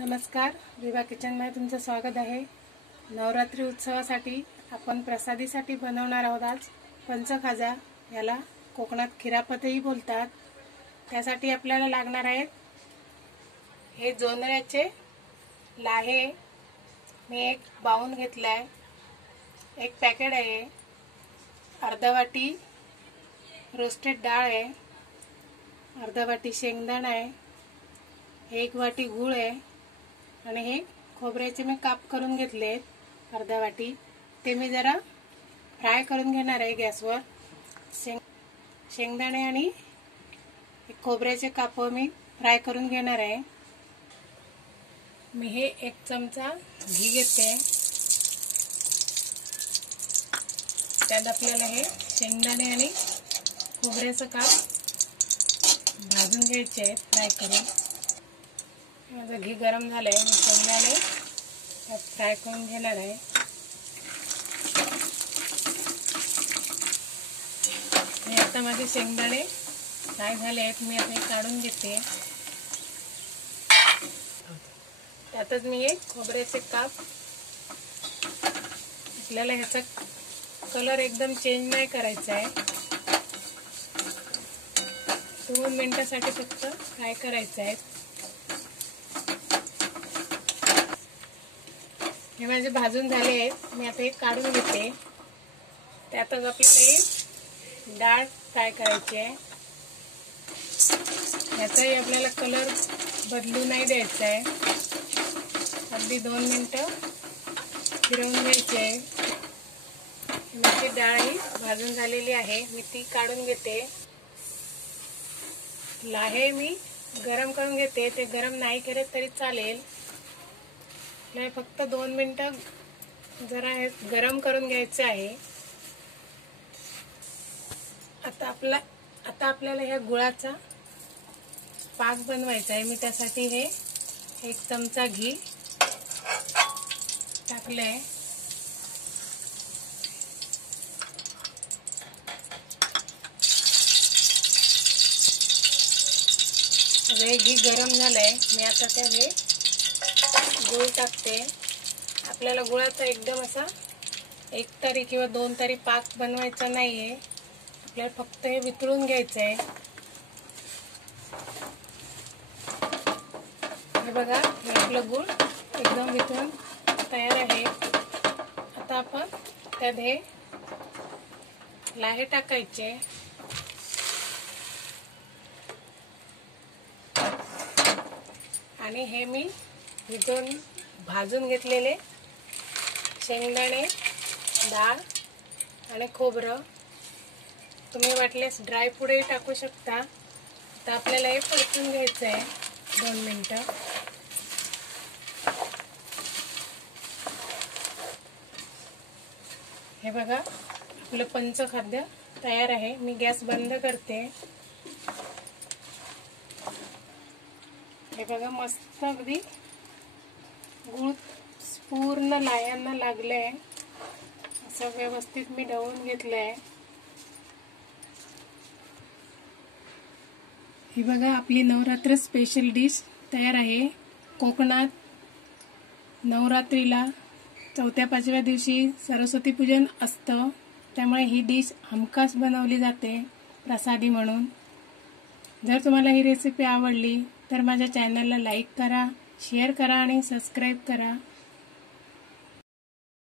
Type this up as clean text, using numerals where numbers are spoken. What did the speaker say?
नमस्कार, विभा किचनमध्ये तुमचं स्वागत आहे। नवरात्री उत्सवासाठी आपण प्रसादीसाठी बनवणार आहोत आज पंचखाजा। याला कोकणात खिरापतही बोलतात। त्यासाठी आपल्याला लागणार आहेत हे जोंधळ्याचे लाहे। मी एक बाउल घेतलाय, एक पॅकेट आहे, अर्धा वाटी रोस्टेड डाळ आहे, अर्धा वाटी शेंगदाणा आहे, एक वाटी गूळ आहे आणि हे खोबऱ्याचे मी काप करून घेतले अर्धा वाटी। ते मी जरा फ्राय करून घेणार आहे गॅसवर। शेंगदाणे आणि खोबऱ्याचे काप मी फ्राय करून घेणार आहे। मी हे एक चमचा घी घेते, त्यात आपल्याला हे शेंगदाणे आणि खोबऱ्याचे काप भाजून घ्यायचे आहेत फ्राय करून। माझं घी गरम झालंय, मी शेंगदाणे फ्राय करून घेणार आहे। हे आता माझे शेंगदाणे फ्राय झाले आहेत, मी आता हे काढून घेते। त्यातच मी एक खोबऱ्याचे काप, आपल्याला ह्याचा कलर एकदम चेंज नाही करायचा आहे, 2 मिनिटांसाठी फक्त फ्राय करायचं आहे। हे माझे भाजून झाले आहेत, मी आता हे काढून घेते। त्यातच आपल्याला हे डाळ फ्राय करायची आहे। याचाही आपल्याला कलर बदलू नाही द्यायचा आहे, अगदी 2 मिनिटं फिरवून घ्यायची आहे। माझी डाळ ही भाजून झालेली आहे, मी ती काढून घेते। लाहे मी गरम करून घेते, ते गरम नाही केले तरी चालेल, फक्त 2 मिनिटं जरा हे गरम करून घ्यायचे आहे। आता आपल्याला ह्या गुळाचा पाक बनवायचा आहे। मी त्यासाठी हे 1 चमचा घी टाकले, हे घी गरम झालंय, मी आता हे गूळ टाकते। आपल्याला गुळाचा एकदम असा 1 तारी किंवा 2 तारी पाक बनवायचा नाहीये, आपल्याला फक्त हे वितळून घ्यायचं आहे। हे बघा, हे आपलं गूळ एकदम वितळून तयार आहे। आता आपण त्यात हे लाहे टाकायचे आणि हे मी वितळून भाजून घेतलेले शेंगदाणे, डाळ आणि खोबरं, तुम्ही वाटल्यास ड्राय फ्रूटही टाकू शकता। आता आपल्याला हे परतून घ्यायचं आहे 2 मिनिटं। हे बघा, आपलं पंचखाद्य तयार आहे। मी गॅस बंद करते। हे बघा, मस्त अगदी गूळ पूर्ण लाह्यांना लागलंय, असं व्यवस्थित मी ढवळून घेतलंय। ही बघा, आपली नवरात्र स्पेशल डिश तयार आहे। कोकणात नवरात्रीला 4थ्या-5व्या दिवशी सरस्वती पूजन असतं, त्यामुळे ही डिश हमखास बनवली जाते प्रसादी म्हणून। जर तुम्हाला ही रेसिपी आवडली तर माझ्या चॅनलला लाईक करा, शेअर करा आणि सबस्क्राईब करा।